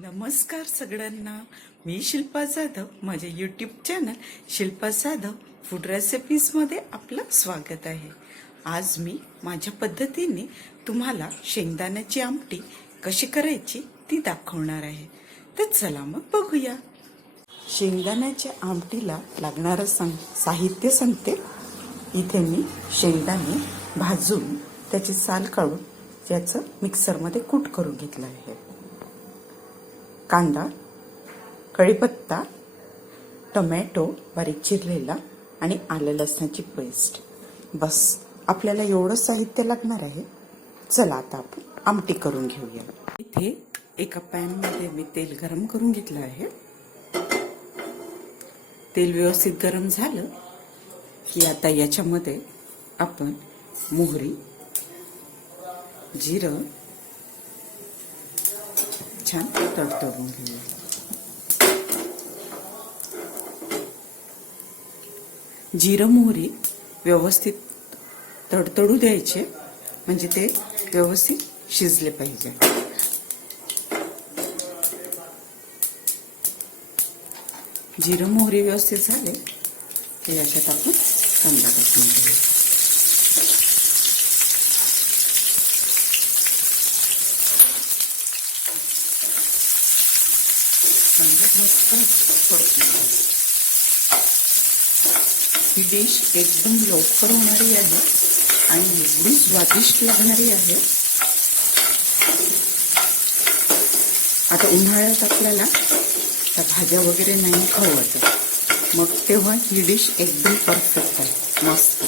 नमस्कार सगळ्यांना. मी शिल्पा जाधव. माझ्या YouTube channel Shilpa Jadhav food रेसिपीजमध्ये आपलं स्वागत आहे. आज मी माझ्या पद्धतीने तुम्हाला शेंगदाण्याची आमटी कशी करायची ती दाखवणार आहे. तर चला मग बघूया. शेंगदाण्याच्या आमटीला लागणारं साहित्य सांगते. इथे मी शेंगदाणे भाजून त्याची साल काढून त्याचं मिक्सरमध्ये कूट करून घेतलं आहे. कांदा, कढीपत्ता, टोमॅटो बारीक चिरलेला आणि आलं लसणाची पेस्ट. बस आपल्याला एवढं साहित्य लागणार आहे. चला आता आपण आमटी करून घेऊया. इथे एका पॅनमध्ये मी तेल गरम करून घेतलं आहे. तेल व्यवस्थित गरम झालं की आता याच्यामध्ये आपण मोहरी, जिरं छान तडतडून घेऊया. जिरं मोहरी व्यवस्थित तडतडू द्यायचे, म्हणजे ते व्यवस्थित शिजले पाहिजे. जिरं मोहरी व्यवस्थित झाले की याच्यात आपण कांदा टाकून घेऊया. मस्त परतून. ही डिश एकदम लवकर होणारी आहे आणि एवढी स्वादिष्ट लागणारी आहे. आता उन्हाळ्यात आपल्याला त्या भाज्या वगैरे नाही खाऊ वाटत, मग तेव्हा ही डिश एकदम परफेक्ट आहे. मस्त.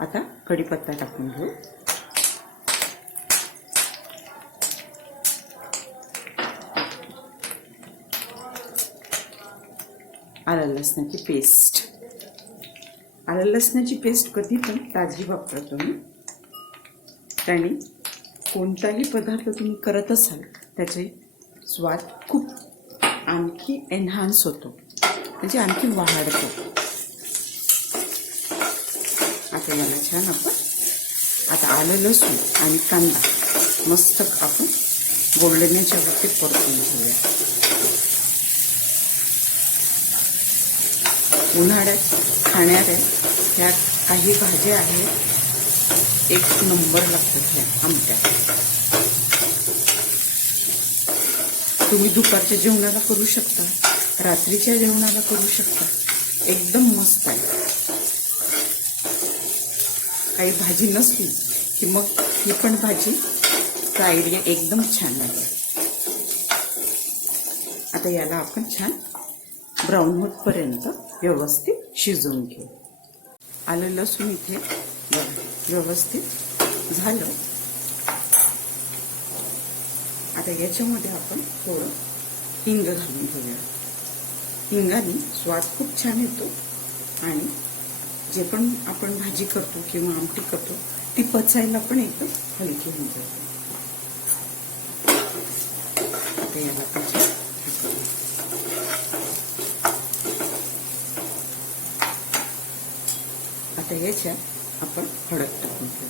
आता कढीपत्ता टाकून घेऊ. आलं लसणाची पेस्ट. आलं लसणाची पेस्ट कधी पण ताजी वापरा तुम्ही. त्याने कोणताही पदार्थ तुम्ही करत असाल त्याचे स्वाद खूप आणखी एनहान्स होतो, म्हणजे आणखी वाढतो. आता याला छान आपण आता आलं लसूण आणि कांदा मस्त आपण गोल्डनच्या वरती परतून घेऊया. उन्हाळ्यात खाण्याऱ्या ह्या काही भाज्या आहेत, एक नंबर लागतात ह्या आमट्या. तुम्ही दुपारच्या जेवणाला करू शकता, रात्रीच्या जेवणाला करू शकता. एकदम मस्त आहे. काही भाजी नसली की मग ही पण भाजीचा आयडिया एकदम छान आहे. आता याला आपण छान ब्राऊन होतपर्यंत व्यवस्थित शिजवून घेऊ. आलं लसूण इथे व्यवस्थित झालं. आता याच्यामध्ये आपण थोडं हिंग घालून घेऊया. हिंगाने स्वाद खूप छान येतो आणि जे पण आपण भाजी करतो किंवा आमटी करतो ती पचायला पण एकदम हलकी होऊन जाते. आता याला आपण आता याच्यात आपण हळद टाकून घेऊ.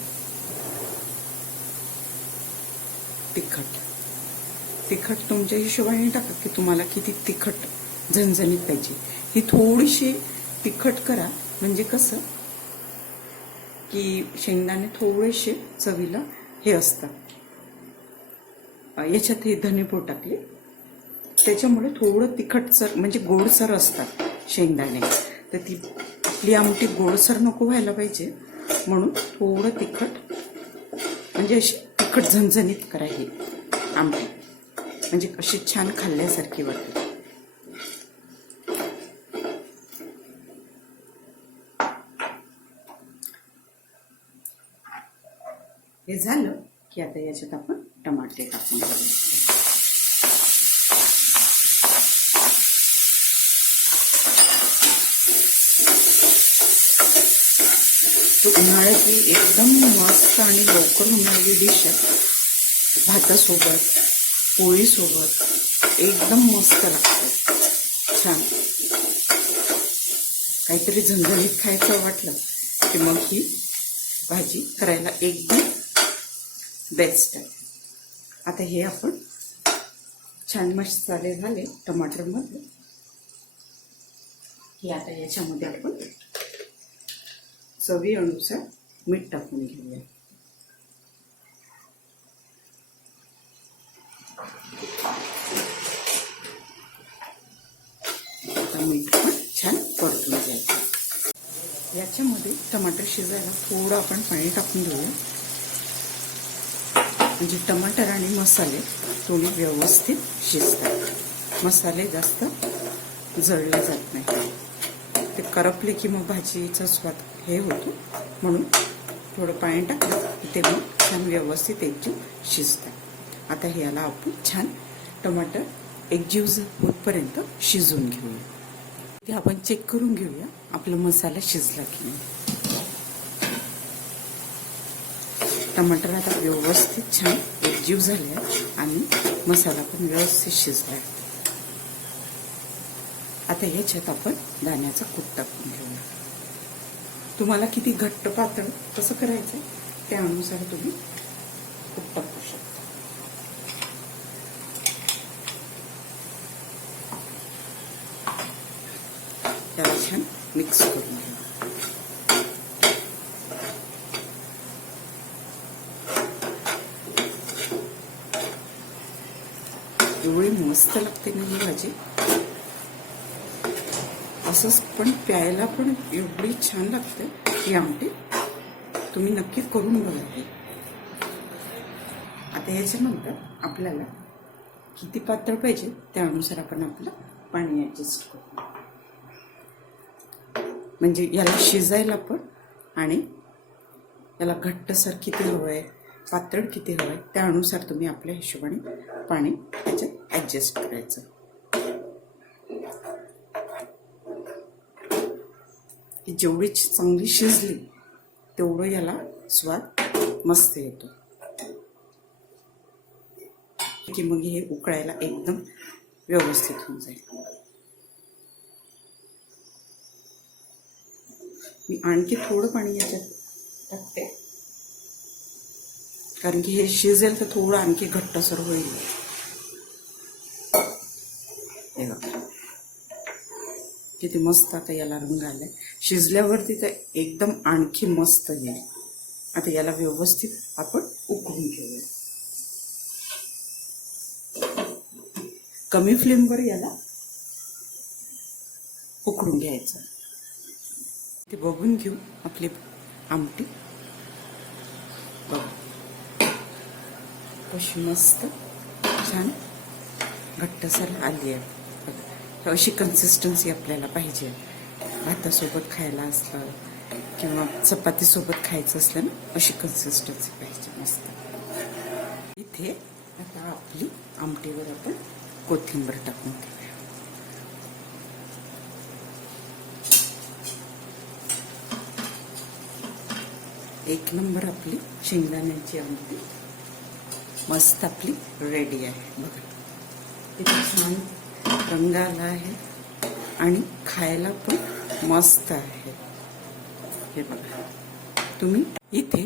तिखट तुमच्या हिशोबाने टाका की तुम्हाला किती तिखट झणझणीत पाहिजे. ही थोडीशी तिखट करा, म्हणजे कसं की शेंगदाणे थोडेसे चवीला हे असतात. याच्यात हे धनेपूड टाकले त्याच्यामुळे थोडं तिखटसर म्हणजे गोडसर असतात शेंगदाणे. तर ती आपली आमटी गोडसर नको व्हायला पाहिजे, म्हणून थोडं तिखट म्हणजे अशी तिखट झणझणीत करा ही आमटी, म्हणजे अशी छान खाल्ल्यासारखी वाटते. हे झालं की आता याच्यात आपण टमाटे टाकून घेऊ. उन्हाळ्याची एकदम मस्त आणि लवकर होणारी डिश आहे. भातासोबत, पोळीसोबत एकदम मस्त लागते. छान काहीतरी झणझणीत खायचं वाटलं की मग ही भाजी करायला एकदम बेस्ट आहे. आता हे आपण छान मसाले झाले टमाटरमध्ये की आता याच्यामध्ये आपण चवीनुसार मीठ टाकून घेऊया. आता मीठ पण छान परतून घ्यायचं. याच्यामध्ये टमाटर शिजायला थोडं आपण पाणी टाकून घेऊया, म्हणजे टमाटर आणि मसाले थोडी व्यवस्थित शिजतात. मसाले जास्त जळले जात नाही, ते करपले की मग भाजीचा स्वाद हे होतो. म्हणून थोडं पाणी टाकलं की ते मग छान व्यवस्थित एकजीव शिजतात. आता ह्याला आपण छान टमाटर एकजीव होतपर्यंत शिजवून घेऊया. ते आपण चेक करून घेऊया आपला मसाला शिजला की नाही. टमाटर आता व्यवस्थित छान एकजीव झाले आणि मसाला पण व्यवस्थित शिजला. आता ह्याच्यात आपण दाण्याचा कूट टाकून घेऊया. तुम्हाला किती घट्ट पातळ कसं करायचं त्यानुसार तुम्ही कूट टाकू शकता. त्याला छान मिक्स करून घ्या. एवढी मस्त लागते ना ही भाजी, असंच पण प्यायला पण एवढी छान लागते ही आमटी. तुम्ही नक्की करून बघा. आता याच्यानंतर आपल्याला किती पातळ पाहिजे त्यानुसार आपण आपलं पाणी ॲडजस्ट करू, म्हणजे याला शिजायला पण आणि याला घट्टसर किती हवं आहे पातळ किती हवं आहे त्यानुसार तुम्ही आपल्या हिशोबाने पाणी त्याच्यात ॲडजस्ट करायचं. जेवढी चांगली शिजली तेवढं याला स्वाद मस्त येतो. की मग हे उकळायला एकदम व्यवस्थित होऊन जाईल. मी आणखी थोडं पाणी याच्यात टाकते, कारण की हे शिजेल तर थोडं आणखी घट्टसर होईल. हे बघा किती मस्त आता याला रंग आलाय. शिजल्यावरती तर एकदम आणखी मस्त येईल. आता याला व्यवस्थित आपण उकळून घेऊया. कमी फ्लेमवर याला उकळून घ्यायचं. ते बघून घेऊ आपली आमटी. बघा कशी मस्त छान घट्टसर आली आहे. अशी कन्सिस्टन्सी आपल्याला पाहिजे. भातासोबत खायला असलं किंवा चपातीसोबत खायचं असलं ना, अशी कन्सिस्टन्सी पाहिजे मस्त. इथे आता आपली आमटीवर आपण कोथिंबीर टाकून घेऊया. एक नंबर आपली शेंगदाण्याची आमटी मस्त आपली रेडी आहे. बघा किती छान रंग आला आहे आणि खायला पण मस्त आहे. हे बघा तुम्ही इथे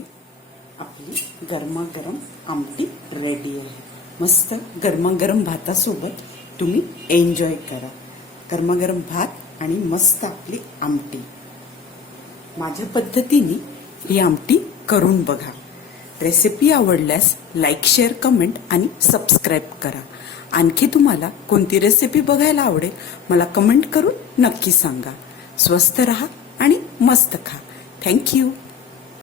आपली गरमागरम आमटी रेडी आहे. मस्त गरमागरम भातासोबत तुम्ही एन्जॉय करा. गरमागरम भात आणि मस्त आपली आमटी. माझ्या पद्धतीने ही आमटी करून बघा. रेसिपी आवडल्यास लाईक, शेअर, कमेंट आणि सबस्क्राईब करा. आणखी तुम्हाला कोणती रेसिपी बघायला आवडेल मला कमेंट करून नक्की सांगा. स्वस्त रहा आणि मस्त खा. थँक्यू.